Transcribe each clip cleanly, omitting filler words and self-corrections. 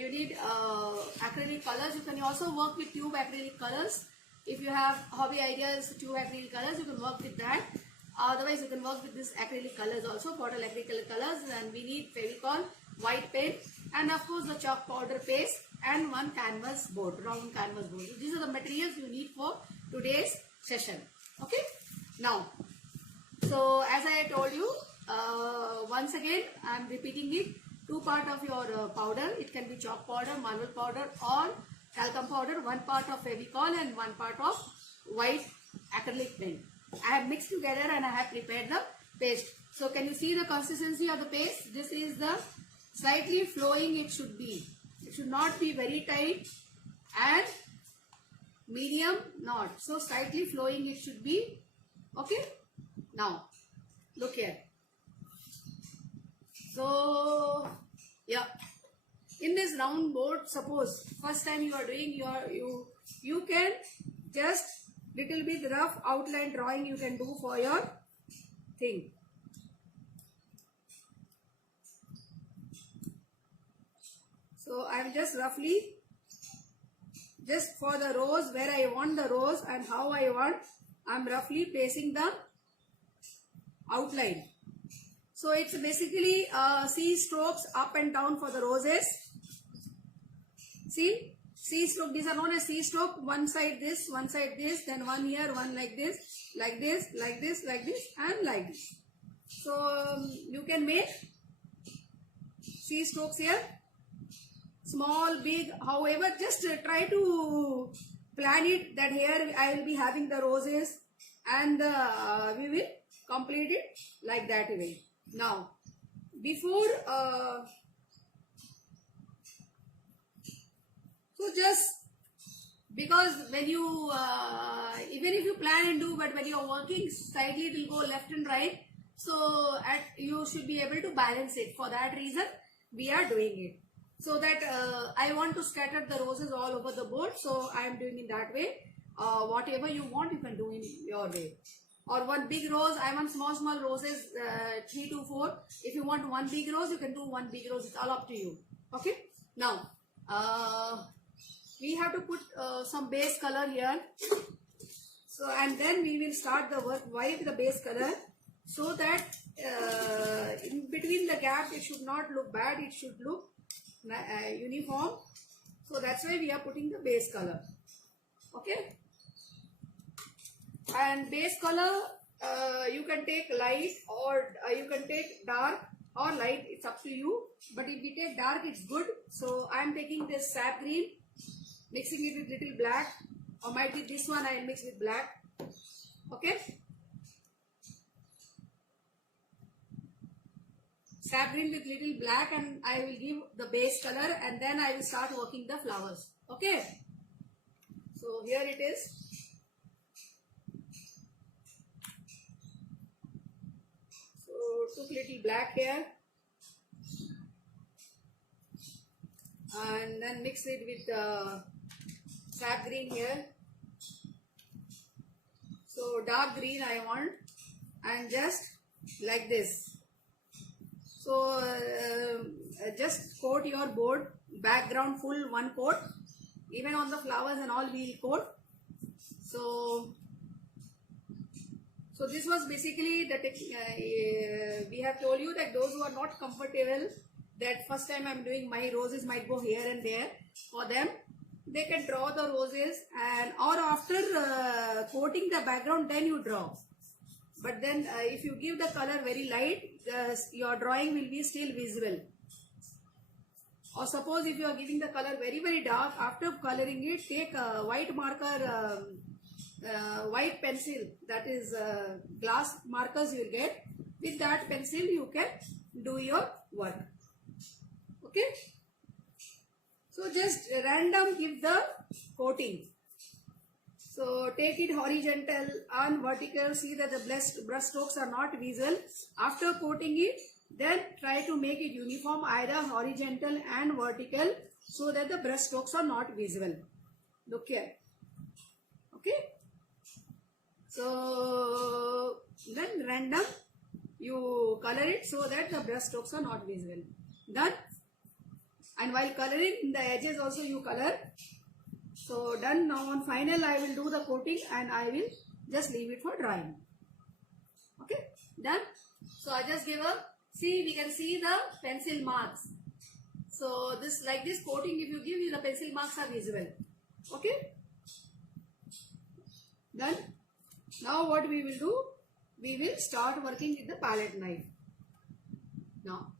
you need acrylic colors. You can also work with tube acrylic colors. If you have hobby ideas, tube acrylic colors, you can work with that. Otherwise, you can work with this acrylic colors also, bottle acrylic colors. And we need Fevicol, white pen, and of course the chalk powder paste, and one canvas board, round canvas board. These are the materials you need for today's session. Okay. Now, so as I told you, once again I am repeating it. 2 part of your powder. It can be chalk powder, marble powder, or talcum powder. 1 part of Fevicol and 1 part of white acrylic pen. I have mixed together and I have prepared the paste. So can you see the consistency of the paste? This is the slightly flowing it should be. It should not be very tight and medium not. So slightly flowing it should be. Okay. Now look here. So yeah, in this round board, suppose first time you are doing you can just little bit rough outline drawing you can do for your thing. So I am just roughly, just for the rows where I want the rows and how I want, I am roughly placing the outline. So it's basically C strokes up and down for the roses. See, C stroke, these are known as C stroke. One side this, then one here, one like this, like this, like this, like this, and like this. So you can make C strokes here, small, big, however, just try to plan it that here I will be having the roses and we will complete it like that way. Now, before, so just because when you, even if you plan and do, but when you are working, slightly it will go left and right. So you should be able to balance it. For that reason, we are doing it. So that I want to scatter the roses all over the board. So I am doing it that way. Whatever you want, you can do in your way. Or one big rose, I want small roses, 3 to 4. If you want one big rose, you can do one big rose. It's all up to you. Okay. Now, we have to put some base color here. So, and then we will start the work with the base color, so that in between the gap, it should not look bad. It should look uniform. So that's why we are putting the base color. Okay. And base color, you can take light or you can take dark or light. It's up to you. But if we take dark, it's good. So I am taking this sap green, mixing it with little black, or might be this one I will mix with black. Okay. Sap green with little black, and I will give the base color, and then I will start working the flowers. Okay. So here it is. So took little black here and then mix it with sap green here. So dark green I want, and just like this. So just coat your board, background full one coat, even on the flowers and all we will coat. So this was basically the we have told you that those who are not comfortable, that first time I am doing my roses might go here and there, for them they can draw the roses, and or after coating the background then you draw. But then if you give the color very light, your drawing will be still visible. Or suppose if you are giving the color very dark, after coloring it, take a white marker, white pencil, that is glass markers you will get. With that pencil you can do your work. Okay. So just random give the coating. So take it horizontal and vertical. See that the brush strokes are not visible. After coating it, then try to make it uniform, either horizontal and vertical, so that the brush strokes are not visible. Look here. Okay. So then random you color it so that the brush strokes are not visible. Done. And while coloring in the edges also you color. So done. Now on final I will do the coating and I will just leave it for drying. Okay, done. So I just give a, see, we can see the pencil marks. So this, like this coating if you give, the pencil marks are visible. Okay, done. Now what we will do, we will start working with the palette knife. Now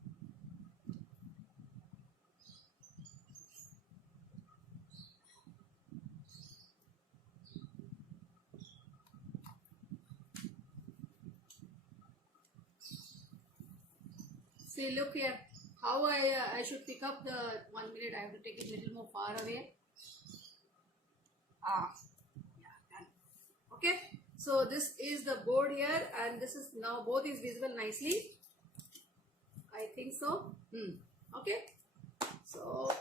see, look here how I should pick up the, 1 minute, I have to take it a little more far away. Yeah, done. Okay, so this is the board here and this is, now both is visible nicely. I think so. Okay, so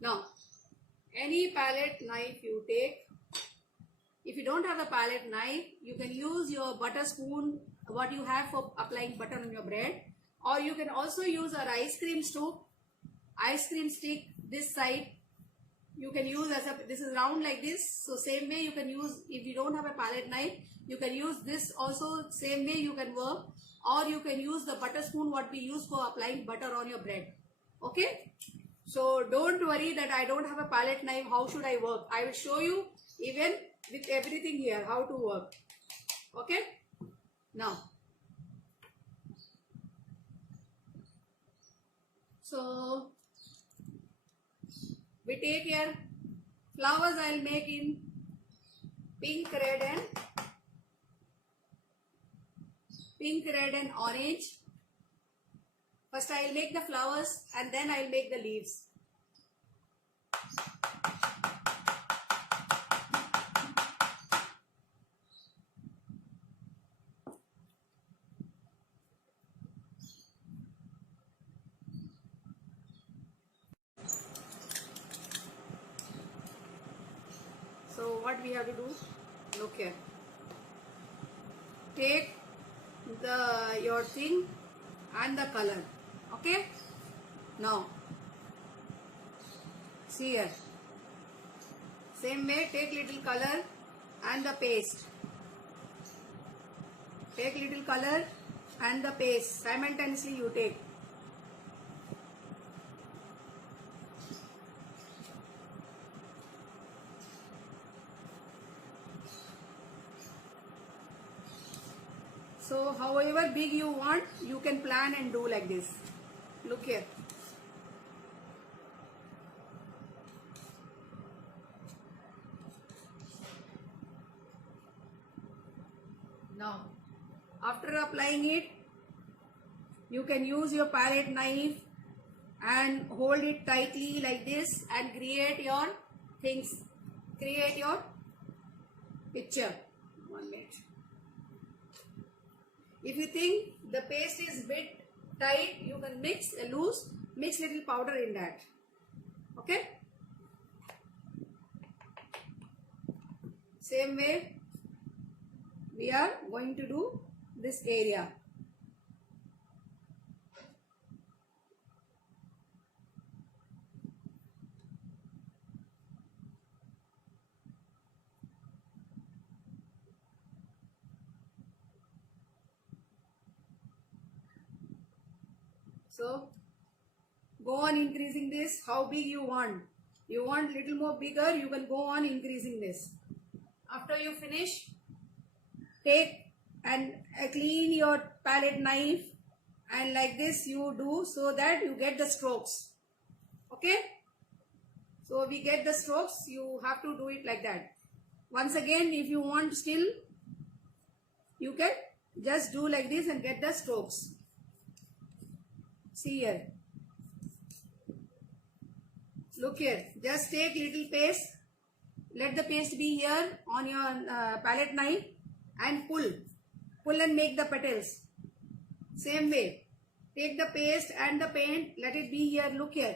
now any palette knife you take, if you don't have a palette knife, you can use your butter spoon, what you have for applying butter on your bread, or you can also use an ice cream stick, this side you can use as a, this is round like this, so same way you can use, if you don't have a palette knife you can use this also, same way you can work, or you can use the butter spoon what we use for applying butter on your bread. Okay, so don't worry that I don't have a palette knife, how should I work? I will show you even with everything here how to work. Okay, now so we take here flowers, I will make in pink, red and orange. First I will make the flowers and then I will make the leaves. So what we have to do, look here, take the your thing and the color. Okay, now see here, same way take little color and the paste, take little color and the paste, simultaneously you take. So however big you want, you can plan and do like this. Look here. Now, after applying it, you can use your palette knife and hold it tightly like this and create your things, create your picture. 1 minute. If you think the paste is bit tight, you can mix little powder in that. Okay. Same way we are going to do this area. So go on increasing this, how big you want. You want little more bigger, you can go on increasing this. After you finish, take and clean your palette knife and like this you do so that you get the strokes. Okay. So we get the strokes, you have to do it like that. Once again, if you want still, you can just do like this and get the strokes. See here. Look here. Just take little paste. Let the paste be here on your palette knife and pull. Pull and make the petals. Same way. Take the paste and the paint. Let it be here. Look here.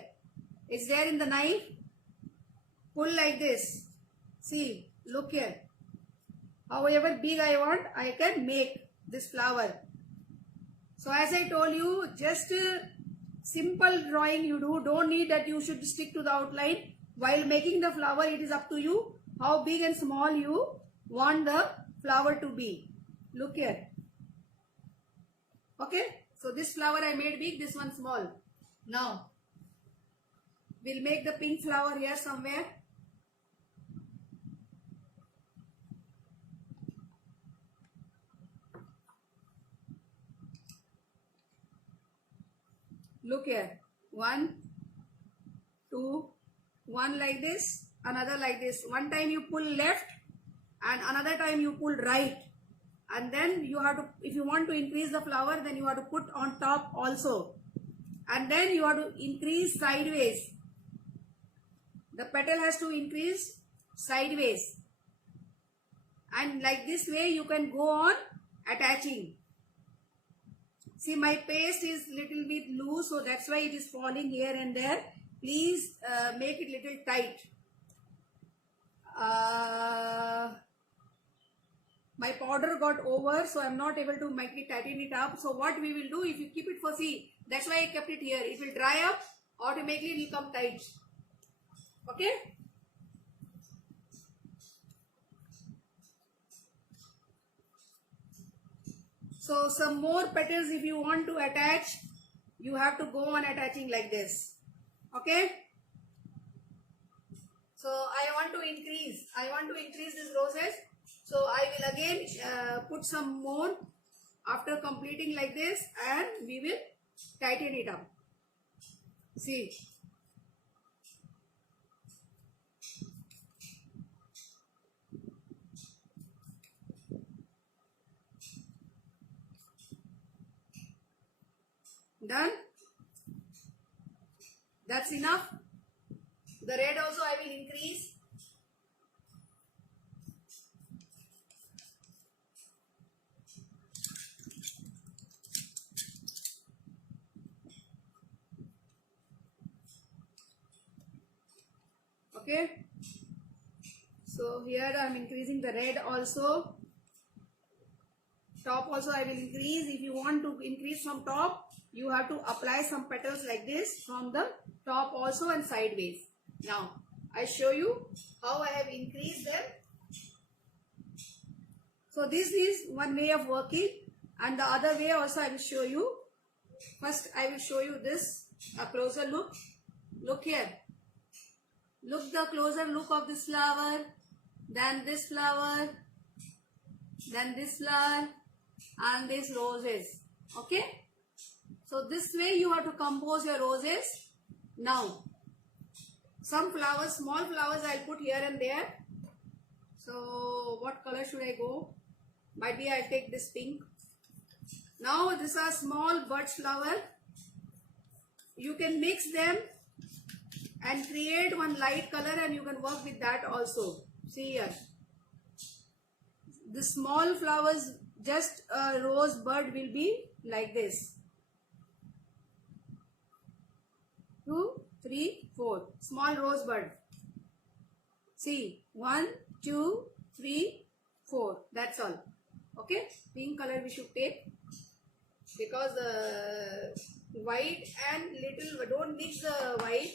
It's there in the knife. Pull like this. See. Look here. However big I want, I can make this flower. So as I told you, just simple drawing you do. Don't need that you should stick to the outline. While making the flower, it is up to you how big and small you want the flower to be. Look here. Okay. So this flower I made big, this one small. Now, we'll make the pink flower here somewhere. Look here. 1, 2, 1 like this, another like this. One time you pull left and another time you pull right. And then you have to, if you want to increase the flower, then you have to put on top also. And then you have to increase sideways. The petal has to increase sideways. And like this way you can go on attaching. See, my paste is little bit loose, so that's why it is falling here and there. Please make it little tight. My powder got over, so I'm not able to make it tighten it up. So what we will do, if you keep it for, see, that's why I kept it here. It will dry up, automatically it will come tight. Okay? So some more petals if you want to attach, you have to go on attaching like this. Okay? So I want to increase these roses. So I will again put some more after completing like this, and we will tighten it up. See. Done? That's enough. The red also I will increase. Okay. So here I am increasing the red also. Top also I will increase. If you want to increase from top, you have to apply some petals like this from the top also and sideways. Now, I show you how I have increased them. So this is one way of working, and the other way also I will show you. First I will show you this, a closer look. Look here. Look the closer look of this flower, then this flower, then this flower, and these roses. Okay? So this way you have to compose your roses. Now, some flowers, small flowers I will put here and there. So what color should I go? Might be I take this pink. Now these are small bud flower. You can mix them and create one light color, and you can work with that also. See here. The small flowers, just a rose bud will be like this. 2, 3, 4. Small rose bud. See, 1, 2, 3, 4. That's all. Okay. Pink color we should take, because the white and little, don't mix the white.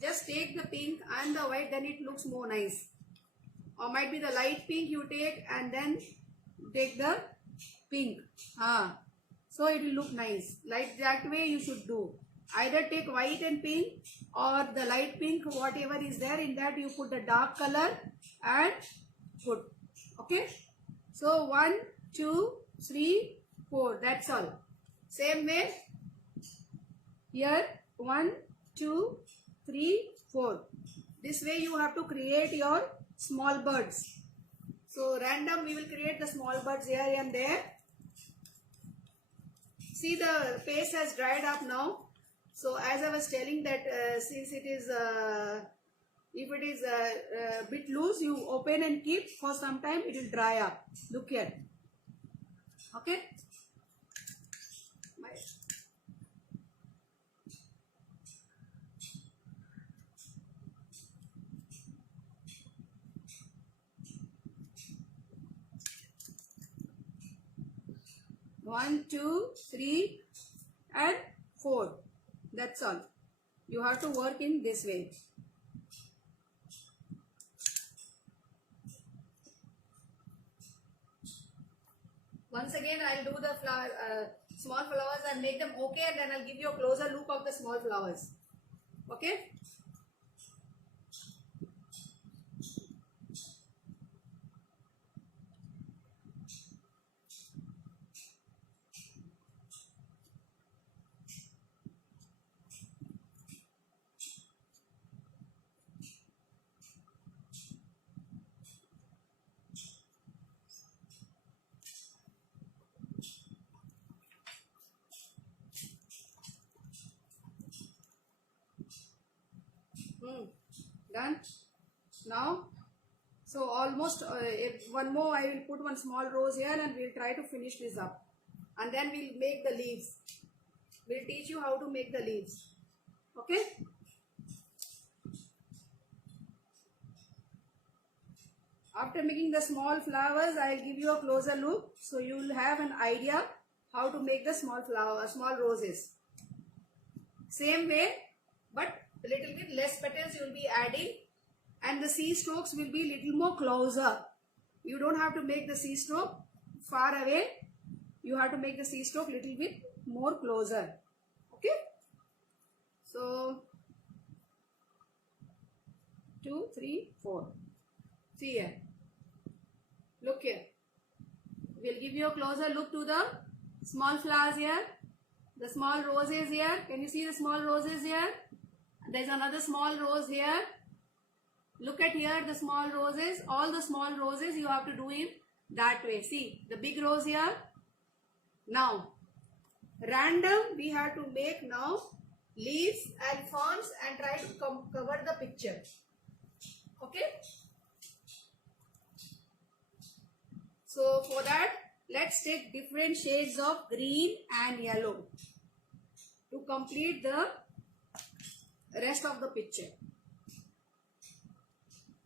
Just take the pink and the white, then it looks more nice. Or might be the light pink you take and then take the pink. So it will look nice. Like that way you should do. Either take white and pink, or the light pink, whatever is there, in that you put the dark color and put. Okay. So 1, 2, 3, 4. That's all. Same way. Here 1, 2, 3, 4. This way you have to create your small birds. So random we will create the small birds here and there. See, the paste has dried up now. So as I was telling that since it is, if it is a bit loose, you open and keep for some time, it will dry up. Look here. Okay. 1, 2, 3, and 4. That's all. You have to work in this way. Once again, I'll do the small flowers and make them okay, and then I'll give you a closer look of the small flowers. Okay? Done. Now, so almost one more, I will put one small rose here and we'll try to finish this up. And then we'll make the leaves. We'll teach you how to make the leaves. Okay? After making the small flowers, I'll give you a closer look so you will have an idea how to make the small roses. Same way, but a little bit less petals you will be adding, and the C strokes will be little more closer. You don't have to make the C stroke far away. You have to make the C stroke little bit more closer. Okay? So 2, 3, 4. See here. Look here. We'll give you a closer look to the small flowers here. The small roses here. Can you see the small roses here? There's another small rose here. Look at here, the small roses. All the small roses you have to do in that way. See, the big rose here. Now, random we have to make now leaves and ferns and try to cover the picture. Okay? So, for that, let's take different shades of green and yellow to complete the rest of the picture.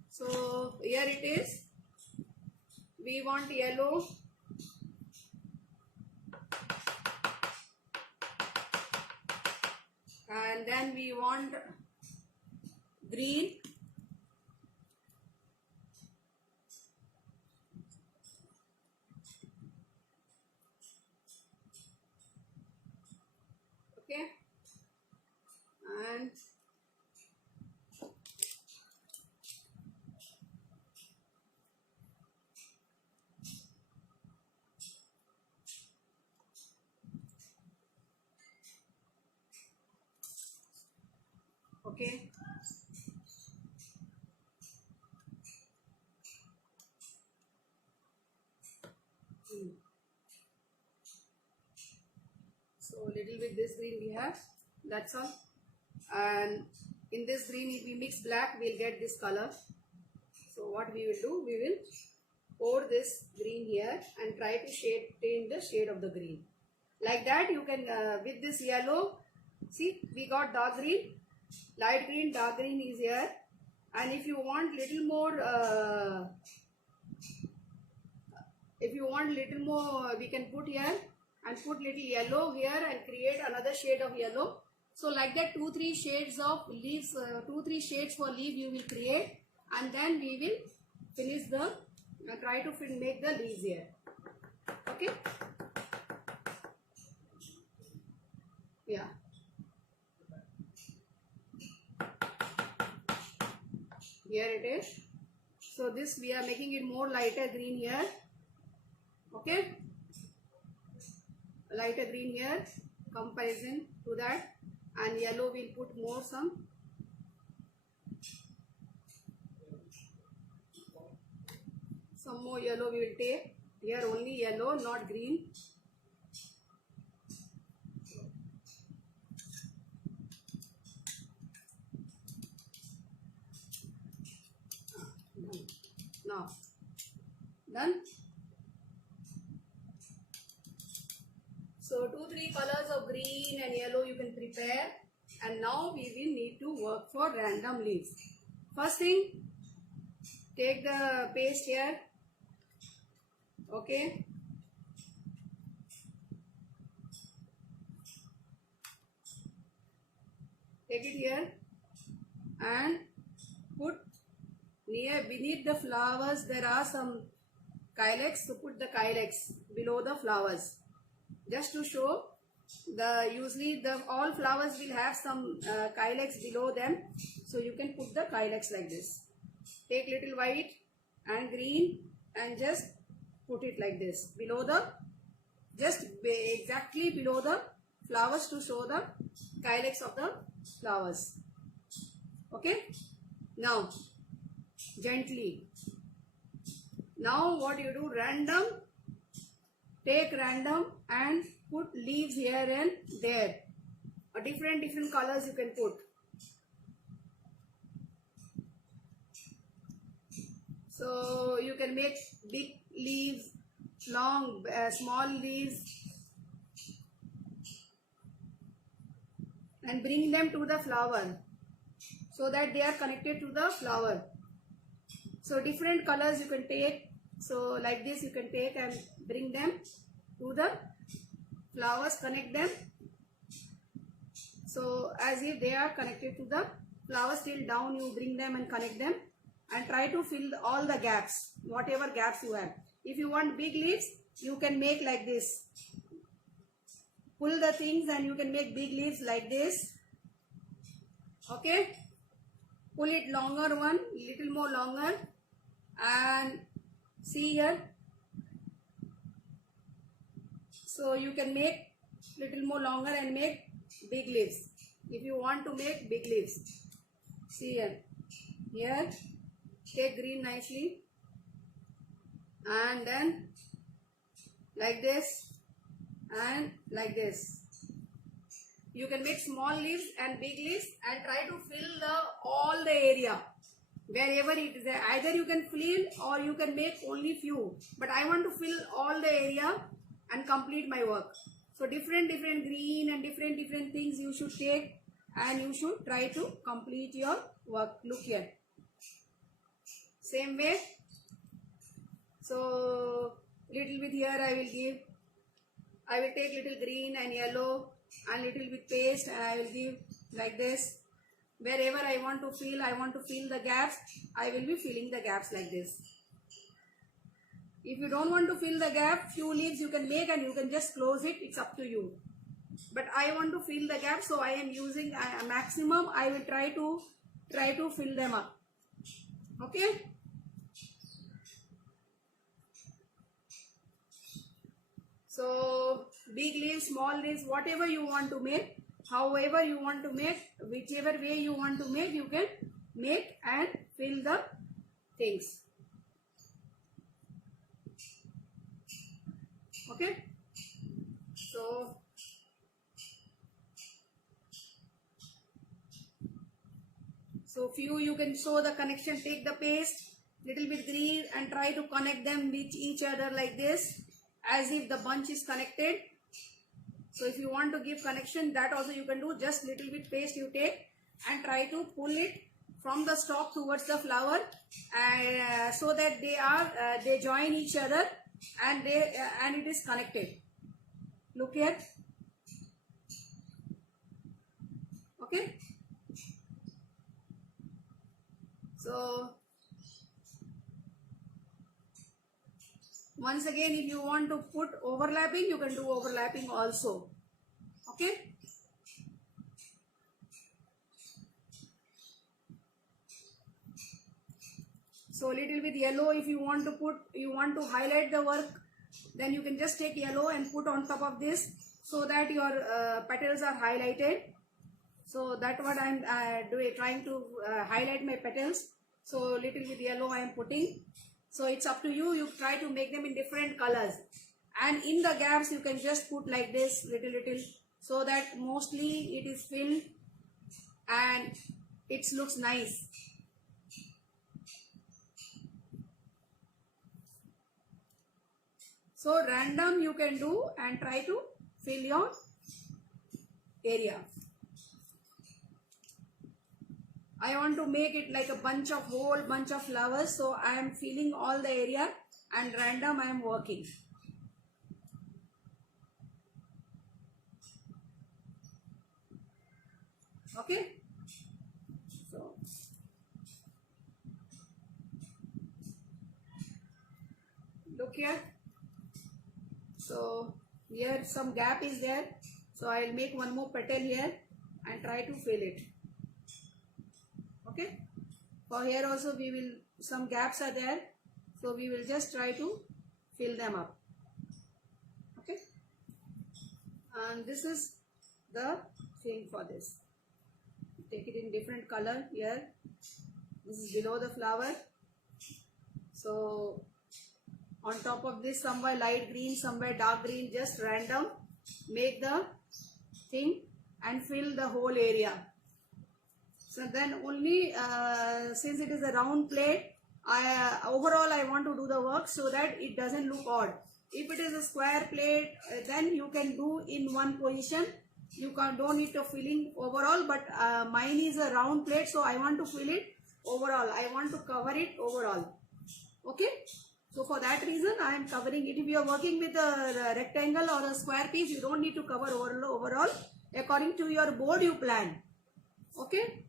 So here it is. We want yellow, and then we want green, okay, and okay. So little bit this green we have, that's all. And in this green, if we mix black, we'll get this color. So what we will do, we will pour this green here and try to change the shade of the green. Like that you can, with this yellow, see we got dark green, light green, dark green is here. And if you want little more, we can put here and put little yellow here and create another shade of yellow. So like that 2-3 shades of leaves, 2-3 shades for leaf you will create, and then we will finish the, try to make the leaves here. Okay? Yeah. Here it is. So this we are making it more lighter green here. Okay? Lighter green here, comparison to that, and yellow we'll put more some. Some more yellow we will take. Here only yellow, not green. Now, done. So 2-3 colors of green and yellow you can prepare, and now we will need to work for random leaves. First thing, take the paste here. Okay. Take it here and put beneath the flowers. There are some calyx, so put the calyx below the flowers, just to show. Usually all flowers will have some calyx below them, so you can put the calyx like this. Take little white and green and just put it like this below the, just exactly below the flowers, to show the calyx of the flowers. Okay, now gently. Now what you do, random, take random and put leaves here and there. Different colors you can put. So you can make big leaves, long, small leaves, and bring them to the flower so that they are connected to the flower. So different colors you can take. So like this you can take and bring them to the flowers, connect them. So as if they are connected to the flowers, till down you bring them and connect them, and try to fill all the gaps, whatever gaps you have. If you want big leaves, you can make like this. Pull the things and you can make big leaves like this. Okay. Pull it longer one, little more longer, and see here. So you can make little more longer and make big leaves. If you want to make big leaves, see here. Here, take green nicely, and then like this and like this. You can make small leaves and big leaves and try to fill all the area wherever it is there. Either you can fill or you can make only few, but I want to fill all the area and complete my work. So different green and different things you should take, and you should try to complete your work. Look here, same way. So little bit here I will give. I will take little green and yellow and little bit paste, and I will give like this. Wherever I want to fill the gaps, I will be filling the gaps like this. If you don't want to fill the gap, few leaves you can make and you can just close it. It's up to you. But I want to fill the gap, so I am using a maximum. I will try to fill them up. Okay. So big leaves, small leaves, whatever you want to make, however you want to make, whichever way you want to make, you can make and fill the things. Okay. So few you can show the connection. Take the paste, little bit green, and try to connect them with each other like this, as if the bunch is connected. So if you want to give connection, that also you can do. Just little bit paste you take and try to pull it from the stalk towards the flower, and so that they join each other and it is connected. Look here. Okay. So once again, if you want to put overlapping, you can do overlapping also. Okay. So little bit yellow, if you want to highlight the work, then you can just take yellow and put on top of this, so that your petals are highlighted. So that's what I'm trying to highlight my petals. So little bit yellow I am putting. So it's up to you. You try to make them in different colors, and in the gaps you can just put like this little, so that mostly it is filled and it looks nice. So random you can do and try to fill your area. I want to make it like a whole bunch of flowers, so I am filling all the area, and random I am working. Okay. So look here. So here some gap is there. So I will make one more petal here and try to fill it. Okay. For here also we will, some gaps are there. So we will just try to fill them up. Okay. And this is the thing for this. Take it in different color here. This is below the flower. So on top of this, somewhere light green, somewhere dark green, just random. Make the thing and fill the whole area. So then only since it is a round plate, overall I want to do the work so that it doesn't look odd. If it is a square plate, then you can do in one position. You don't need to filling overall, but mine is a round plate, so I want to fill it overall. I want to cover it overall. Okay. So for that reason, I am covering it. If you are working with a rectangle or a square piece, you don't need to cover overall. According to your board, you plan. Okay.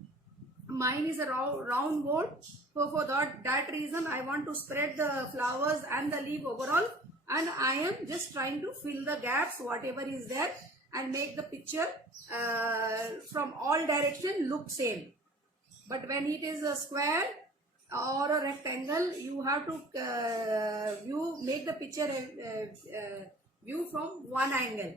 Mine is a round board. So for that reason, I want to spread the flowers and the leaf overall. And I am just trying to fill the gaps, whatever is there, and make the picture from all directions look same. But when it is a square or a rectangle, you have to make the picture view from one angle.